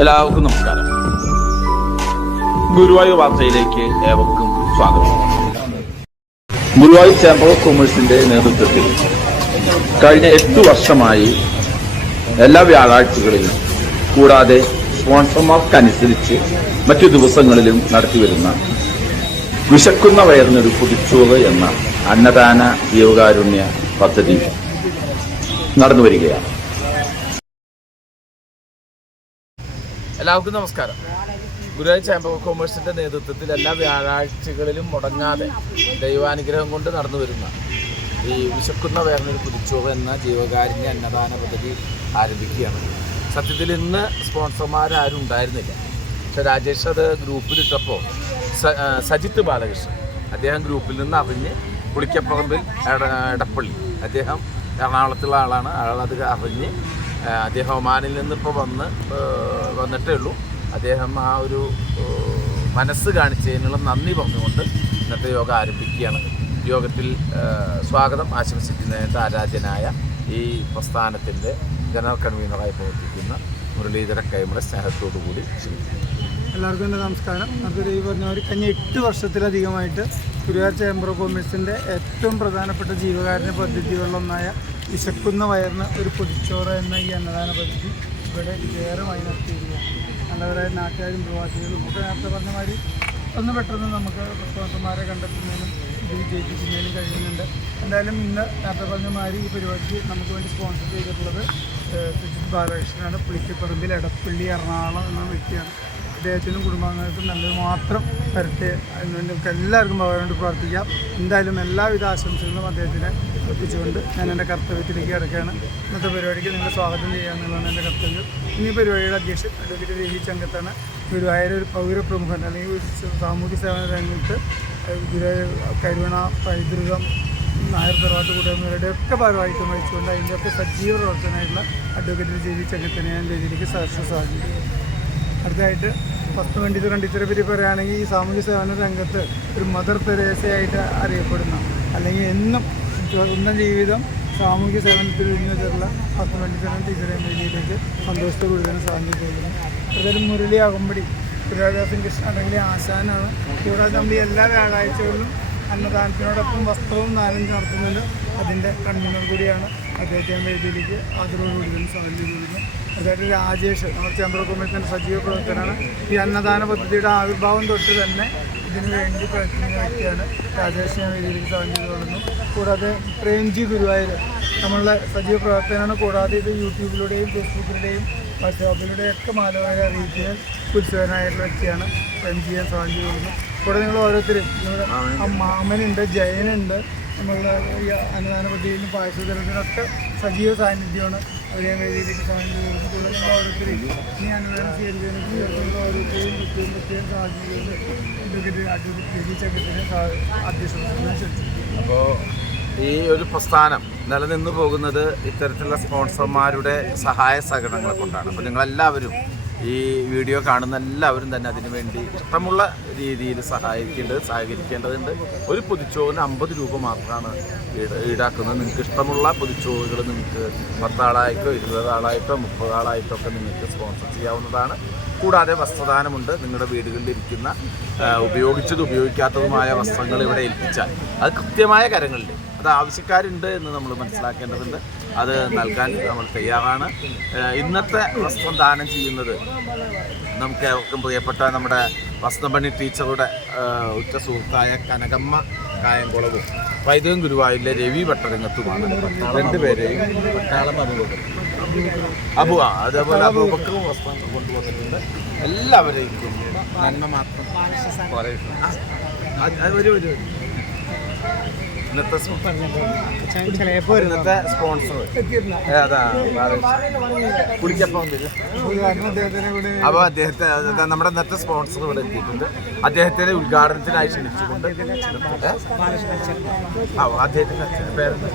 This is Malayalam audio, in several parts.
എല്ലാവർക്കും നമസ്കാരം. ഗുരുവായൂർ വാർത്തയിലേക്ക് ഏവർക്കും സ്വാഗതം. ഗുരുവായൂർ ചേംബർ ഓഫ് കൊമേഴ്സിന്റെ നേതൃത്വത്തിൽ കഴിഞ്ഞ 8 വർഷമായി എല്ലാ വ്യാഴാഴ്ചകളിലും കൂടാതെ സ്പോൺസർമാർക്കനുസരിച്ച് മറ്റു ദിവസങ്ങളിലും നടത്തിവരുന്ന വിശക്കുന്ന വയറിനൊരു പൊതിച്ചോറ് എന്ന അന്നദാന ജീവകാരുണ്യ പദ്ധതി നടന്നുവരികയാണ്. എല്ലാവർക്കും നമസ്കാരം. ഗുരുവായൂർ ചേംബർ ഓഫ് കൊമേഴ്സിന്റെ നേതൃത്വത്തിൽ എല്ലാ വ്യാഴാഴ്ചകളിലും മുടങ്ങാതെ ദൈവാനുഗ്രഹം കൊണ്ട് നടന്നു വരുന്ന ഈ വിശക്കുന്ന വയറിനൊരു പൊതിച്ചോറ് എന്ന ജീവകാരുണ്യ അന്നദാന പദ്ധതി ആരംഭിക്കുകയാണ്. സത്യത്തിൽ ഇന്ന് സ്പോൺസർമാരാരും ഉണ്ടായിരുന്നില്ല. പക്ഷെ രാജേഷ് അത് ഗ്രൂപ്പിലിട്ടപ്പോൾ സജിത്ത് ബാലകൃഷ്ണൻ അദ്ദേഹം ഗ്രൂപ്പിൽ നിന്ന് അറിഞ്ഞ് പുളിക്കപ്പറമ്പിൽ എടപ്പള്ളി അദ്ദേഹം എറണാകുളത്തുള്ള ആളാണ്. അയാളത് അറിഞ്ഞ് അദ്ദേഹം ഒമാനിൽ നിന്ന് ഇപ്പോൾ വന്നിട്ടേ ഉള്ളൂ. അദ്ദേഹം ആ ഒരു മനസ്സ് കാണിച്ചതിനുള്ള നന്ദി പറഞ്ഞുകൊണ്ട് ഇന്നത്തെ യോഗം ആരംഭിക്കുകയാണ്. യോഗത്തിൽ സ്വാഗതം ആശംസിക്കുന്നതിന് ആരാധ്യനായ ഈ പ്രസ്ഥാനത്തിൻ്റെ ജനറൽ കൺവീനറായി പ്രവർത്തിക്കുന്ന മുരളീധര കൈമളെ സ്നേഹത്തോടുകൂടി ക്ഷണിക്കുന്നു. എല്ലാവർക്കും എൻ്റെ നമസ്കാരം. അതൊരു ഈ പറഞ്ഞവർ കഴിഞ്ഞ 8 വർഷത്തിലധികമായിട്ട് ഗുരുവായൂർ ചേംബർ ഓഫ് കൊമേഴ്സിൻ്റെ ഏറ്റവും പ്രധാനപ്പെട്ട ജീവകാരുണ്യ പദ്ധതികളിലൊന്നായ വിശക്കുന്ന വയറിന് ഒരു പൊതിച്ചോറ് എന്ന ഈ അന്നദാന പദ്ധതി ഇവിടെ വിജയകരമായി നടത്തിയിരിക്കുകയാണ്. നല്ലവരായ നാട്ടുകാരും പ്രവാസികളും ഒക്കെ നേരത്തെ പറഞ്ഞ മാതിരി ഒന്ന് പെട്ടെന്ന് നമുക്ക് സ്പോൺസർമാരെ കണ്ടെത്തുന്നതിനും ഇത് വിജയിപ്പിക്കുന്നതിനും കഴിയുന്നുണ്ട്. എന്തായാലും ഇന്ന് നേരത്തെ പറഞ്ഞ മാതിരി ഈ പരിപാടിക്ക് നമുക്ക് വേണ്ടി സ്പോൺസർ ചെയ്തിട്ടുള്ളത് സജിത് ബാലകൃഷ്ണനാണ്. പുളിക്കപ്പറമ്പിൽ എടപ്പള്ളി എറണാകുളം എന്ന വ്യക്തിയാണ്. അദ്ദേഹത്തിനും കുടുംബാംഗങ്ങൾക്കും നല്ലത് മാത്രം വരട്ടെ എന്നുവേണ്ടി നമുക്ക് എല്ലാവർക്കും ഭഗവാനോട് പ്രാർത്ഥിക്കാം. എന്തായാലും എല്ലാവിധ ആശംസകളും അദ്ദേഹത്തിനെ എത്തിച്ചുകൊണ്ട് ഞാൻ എൻ്റെ കർത്തവ്യത്തിലേക്ക് കിടക്കുകയാണ്. ഇന്നത്തെ പരിപാടിക്ക് നിങ്ങൾ സ്വാഗതം ചെയ്യാമെന്നുള്ളതാണ് എൻ്റെ കർത്തവ്യം. ഈ പരിപാടിയുടെ അധ്യക്ഷൻ അഡ്വക്കേറ്റ് രവി ചങ്കത്താണ്. ഗുരുവായൂർ ഒരു പൗരപ്രമുഖൻ അല്ലെങ്കിൽ ഒരു സാമൂഹ്യ സേവന രംഗത്ത് ഗുരുവായൂർ കരുവണ പൈതൃകം നായർ തറവാട്ട് കൂട്ടായ്മയുടെയൊക്കെ ഭാഗമായിട്ട് വഹിച്ചുകൊണ്ട് അതിൻ്റെയൊക്കെ സജീവ പ്രവർത്തനമായിട്ടുള്ള അഡ്വക്കേറ്റ് രവി ചങ്കത്തിനെ ഞാൻ വേദിയിലേക്ക് സ്വാഗതം. അടുത്തതായിട്ട് ഫസ്റ്റ് കണ്ടിച്ചറെ പറ്റി പറയുകയാണെങ്കിൽ ഈ സാമൂഹ്യ സേവന രംഗത്ത് ഒരു മദർ തെരേസയായിട്ട് അറിയപ്പെടുന്ന അല്ലെങ്കിൽ എന്നും സ്വന്തം ജീവിതം സാമൂഹ്യ സേവനത്തിൽ ഉന്നതിട്ടുള്ള ഫസ്റ്റ് ടീച്ചറെ വേദിയിലേക്ക് സന്തോഷത്തോടുകൂടി തന്നെ സ്വാഗതം ചെയ്യുന്നു. അതുപോലെ മുരളി അകമ്പടി ഗുരുവായൂർ കൃഷ്ണ അല്ലെങ്കിൽ ആശാനാണ്. കൂടാതെ നമ്മൾ എല്ലാ വ്യാഴാഴ്ചകളിലും അന്നദാനത്തിനോടൊപ്പം വസ്ത്രവും നാലഞ്ച് നടത്തുന്നതിന് അതിൻ്റെ കൺവീനർ കൂടിയാണ്. അദ്ദേഹത്തെ വേദിയിലേക്ക് ആദരവോടുകൂടി തന്നെ സ്വാഗതം ചെയ്തിരുന്നു. അതായത് രാജേഷ് നമ്മുടെ ചേംബർ ഓഫ് കൊമേഴ്സിൻ്റെ സജീവ പ്രവർത്തനമാണ്. ഈ അന്നദാന പദ്ധതിയുടെ ആവിർഭാവം തൊട്ട് തന്നെ ഇതിനു വേണ്ടി പ്രവർത്തിക്കുന്ന വ്യക്തിയാണ്. രാജേഷിനെ വേദിയിലേക്ക് സ്വാഗതം ചെയ്തുകൊള്ളുന്നു. കൂടാതെ പ്രേംജി ഗുരുവായൂർ നമ്മളുടെ സജീവ പ്രവർത്തനമാണ്. കൂടാതെ ഇത് യൂട്യൂബിലൂടെയും ഫേസ്ബുക്കിലൂടെയും വാട്സാപ്പിലൂടെയും ഒക്കെ മാനവരെ അറിയിക്കാൻ ഉത്സവനായിട്ടുള്ള വ്യക്തിയാണ്. പ്രേംജിയെ സ്വാഗതം ചെയ്തുകൊള്ളുന്നു. കൂടെ നിങ്ങൾ ഓരോരുത്തരും നമ്മുടെ മാമനുണ്ട്, ജയനുണ്ട്, നമ്മളുടെ ഈ അന്നദാന പദ്ധതിയിലും പായസത്തിനൊക്കെ സജീവ സാന്നിധ്യമാണ്. അവരെ വേദിയിലേക്ക് സ്വാഗതം ചെയ്യുന്നത്. കൂടുതൽ നിങ്ങൾ ഓരോരുത്തരും ഈ അന്നദാനം സ്വീകരിക്കുന്നതിന് ഓരോരുത്തരെയും പ്രത്യേകം സ്വാഗതം ചെയ്തുകൊണ്ട് അധ്യക്ഷനെ ക്ഷണിച്ചു. അപ്പോൾ ഈ ഒരു പ്രസ്ഥാനം നിലനിന്ന് പോകുന്നത് ഇത്തരത്തിലുള്ള സ്പോൺസർമാരുടെ സഹായ സഹകരണങ്ങളെ കൊണ്ടാണ്. അപ്പോൾ നിങ്ങളെല്ലാവരും ഈ വീഡിയോ കാണുന്ന എല്ലാവരും തന്നെ അതിനുവേണ്ടി ഇഷ്ടമുള്ള രീതിയിൽ സഹകരിക്കേണ്ടതുണ്ട്. ഒരു പൊതിച്ചോറിന് 50 രൂപ മാത്രമാണ് ഈടാക്കുന്നത്. നിങ്ങൾക്ക് ഇഷ്ടമുള്ള പൊതിച്ചോറുകൾ നിങ്ങൾക്ക് 10 ആളായിട്ടോ 20 ആളായിട്ടോ 30 ആളായിട്ടോ ഒക്കെ നിങ്ങൾക്ക് സ്പോൺസർ ചെയ്യാവുന്നതാണ്. കൂടാതെ വസ്ത്രദാനമുണ്ട്. നിങ്ങളുടെ വീടുകളിലിരിക്കുന്ന ഉപയോഗിക്കാത്തതുമായ വസ്ത്രങ്ങൾ ഇവിടെ ഏൽപ്പിച്ചാൽ അത് കൃത്യമായ കരങ്ങളിൽ അത് ആവശ്യക്കാരുണ്ട് എന്ന് നമ്മൾ മനസ്സിലാക്കേണ്ടതുണ്ട്. അത് നൽകാൻ നമ്മൾ തയ്യാറാണ്. ഇന്നത്തെ വസ്ത്രം ദാനം ചെയ്യുന്നത് നമുക്ക് ഏവർക്കും പ്രിയപ്പെട്ട നമ്മുടെ വസ്ത്രമണി ടീച്ചറുടെ ഉറ്റ സുഹൃത്തായ കനകമ്മ കായംകുളവും വൈദ്യം ഗുരുവായൂരിലെ രവി ഭട്ടരംഗത്തുമാണ്. 2 പേരെയും അതേപോലെ അബൂബക്കറും വസ്ത്രം കൊണ്ടുവന്നിട്ടുണ്ട്. എല്ലാവരെയും നന്മ മാത്രം ഇന്നത്തെ സ്പോൺസർ അപ്പോൾ അദ്ദേഹത്തെ നമ്മുടെ ഇന്നത്തെ സ്പോൺസർ ഇവിടെ എത്തിയിട്ടുണ്ട്. അദ്ദേഹത്തിന്റെ ഉദ്ഘാടനത്തിനായി ക്ഷണിച്ചുകൊണ്ട് അദ്ദേഹത്തിന്റെ പേരെന്താ?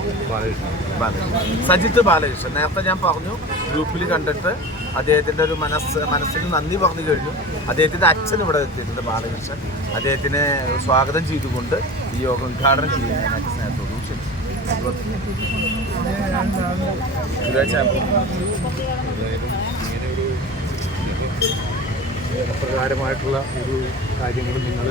സജിത്ത് ബാലകൃഷ്ണൻ. നേരത്തെ ഞാൻ പറഞ്ഞു, ഗ്രൂപ്പിൽ കണ്ടിട്ട് അദ്ദേഹത്തിൻ്റെ ഒരു മനസ്സിന് നന്ദി പറഞ്ഞു കഴിഞ്ഞു. അദ്ദേഹത്തിൻ്റെ അച്ഛൻ ഇവിടെ എത്തിയിട്ടുണ്ട്, ബാലകൃഷ്ണൻ. അദ്ദേഹത്തിനെ സ്വാഗതം ചെയ്തുകൊണ്ട് ഈ യോഗം ഉദ്ഘാടനം ചെയ്യാനായിട്ട് സ്നേഹത്തോടും ക്ഷണിച്ചു. ഉപകാരമായിട്ടുള്ള ഒരു കാര്യങ്ങൾ നിങ്ങൾ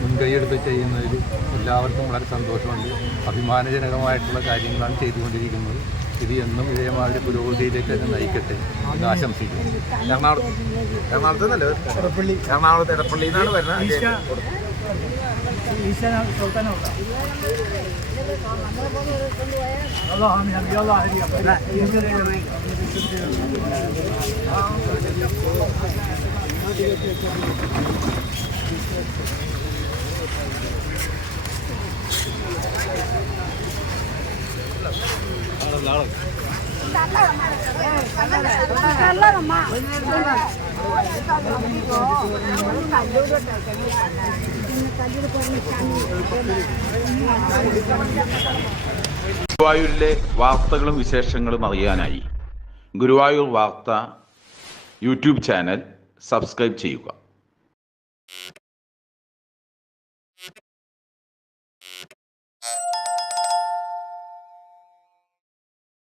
മുൻകൈയെടുത്ത് ചെയ്യുന്നതിൽ എല്ലാവർക്കും വളരെ സന്തോഷമുണ്ട്. അഭിമാനജനകമായിട്ടുള്ള കാര്യങ്ങളാണ് ചെയ്തുകൊണ്ടിരിക്കുന്നത്. ഇത് എന്നും ഇതേമാതിരി പുരോഗതിയിലേക്ക് തന്നെ നയിക്കട്ടെ എന്ന് ആശംസിക്കുന്നു. എറണാകുളത്ത് എടപ്പള്ളി എന്നാണ് വരുന്നത്. ഗുരുവായൂരിലെ വാർത്തകളും വിശേഷങ്ങളും അറിയാനായി ഗുരുവായൂർ വാർത്ത യൂട്യൂബ് ചാനൽ സബ്സ്ക്രൈബ് ചെയ്യുക.